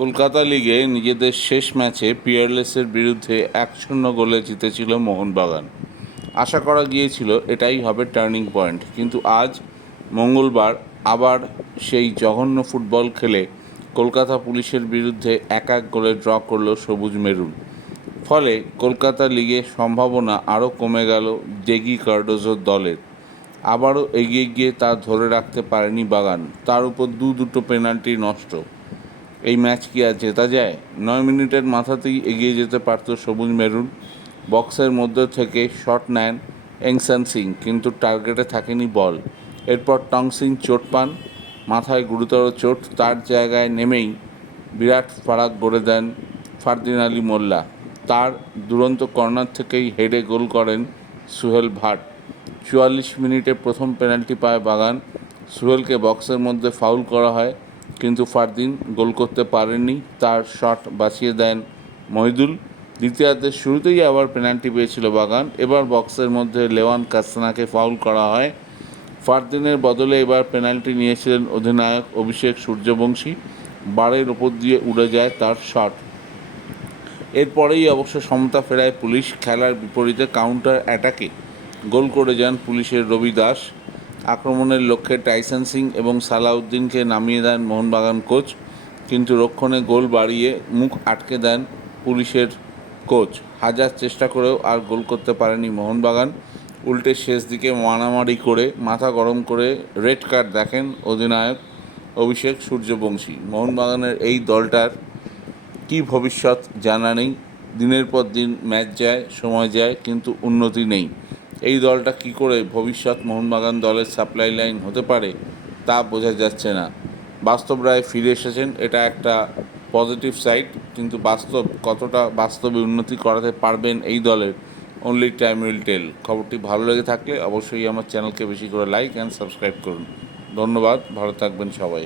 কলকাতা লিগে নিজেদের শেষ ম্যাচে পিয়ারলেসের বিরুদ্ধে এক শূন্য গোলে জিতেছিল মোহনবাগান। আশা করা গিয়েছিল এটাই হবে টার্নিং পয়েন্ট, কিন্তু আজ মঙ্গলবার আবার সেই জঘন্য ফুটবল খেলে কলকাতা পুলিশের বিরুদ্ধে এক এক গোলে ড্র করল সবুজ মেরুন। ফলে কলকাতা লিগে সম্ভাবনা আরও কমে গেল ডেগি কার্ডোজোর দলের। আবারও এগিয়ে গিয়ে তা ধরে রাখতে পারেনি বাগান, তার উপর দু দুটো পেনাল্টি নষ্ট। এই ম্যাচ কি আর জেতা যায়? নয় মিনিটের মাথাতেই এগিয়ে যেতে পারত সবুজ মেরুন। বক্সের মধ্যে থেকে শট নেন এংসান সিং, কিন্তু টার্গেটে থাকেনি বল। এরপর টং সিং চোট পান। মাথায় গুরুতর চোট, তার জায়গায় নেমেই বিরাট ফারাক গড়ে দেন ফারদিন আলী মোল্লা। তার দুরন্ত কর্নার থেকেই হেডে গোল করেন সুহেল ভাট। চুয়াল্লিশ মিনিটে প্রথম পেনাল্টি পায় বাগান। সুহেলকে বক্সের মধ্যে ফাউল করা হয়। কিন্তু ফারদিন গোল করতে পারেননি। তার শট বাঁচিয়ে দেন মহিদুল। দ্বিতীয়ার্ধের শুরুতেই আবার পেনাল্টি পেয়েছিল বাগান। এবার বক্সের মধ্যে লেওয়ান কাস্তানাকে ফাউল করা হয়। ফারদিনের বদলে এবার পেনাল্টি নিয়েছিলেন অধিনায়ক অভিষেক সূর্যবংশী। বারের ওপর দিয়ে উড়ে যায় তার শট। এরপরেই অবশ্য সমতা ফেরায় পুলিশ। খেলার বিপরীতে কাউন্টার অ্যাটাকে গোল করে যান পুলিশের রবি দাস। আক্রমণের লক্ষ্যে টাইসন সিং এবং সালাউদ্দিনকে নামিয়ে দেন মোহনবাগান কোচ, কিন্তু রক্ষণে গোল বাড়িয়ে মুখ আটকে দেন পুলিশের কোচ। হাজার চেষ্টা করেও আর গোল করতে পারেনি মোহনবাগান। উল্টে শেষ দিকে মারামারি করে মাথা গরম করে রেড কার্ড দেখেন অধিনায়ক অভিষেক সূর্যবংশী। মোহনবাগানের এই দলটার কি ভবিষ্যৎ জানা নেই। দিনের পর দিন ম্যাচ যায়, সময় যায়, কিন্তু উন্নতি নেই। এই দলটা কি করে ভবিষ্যৎ মোহনবাগান দলের সাপ্লাই লাইন হতে পারে, তা বোঝা যাচ্ছে না। বাস্তব রায় ফিরে এসেছেন, এটা একটা পজিটিভ সাইড কিন্তু বাস্তব কতটা বাস্তবে উন্নতি করাতে পারবেন এই দলের অনলি টাইম উইল টেল খবরটি ভালো লেগে থাকলে অবশ্যই আমার চ্যানেলকে বেশি করে লাইক অ্যান্ড সাবস্ক্রাইব করুন। ধন্যবাদ, ভালো থাকবেন সবাই।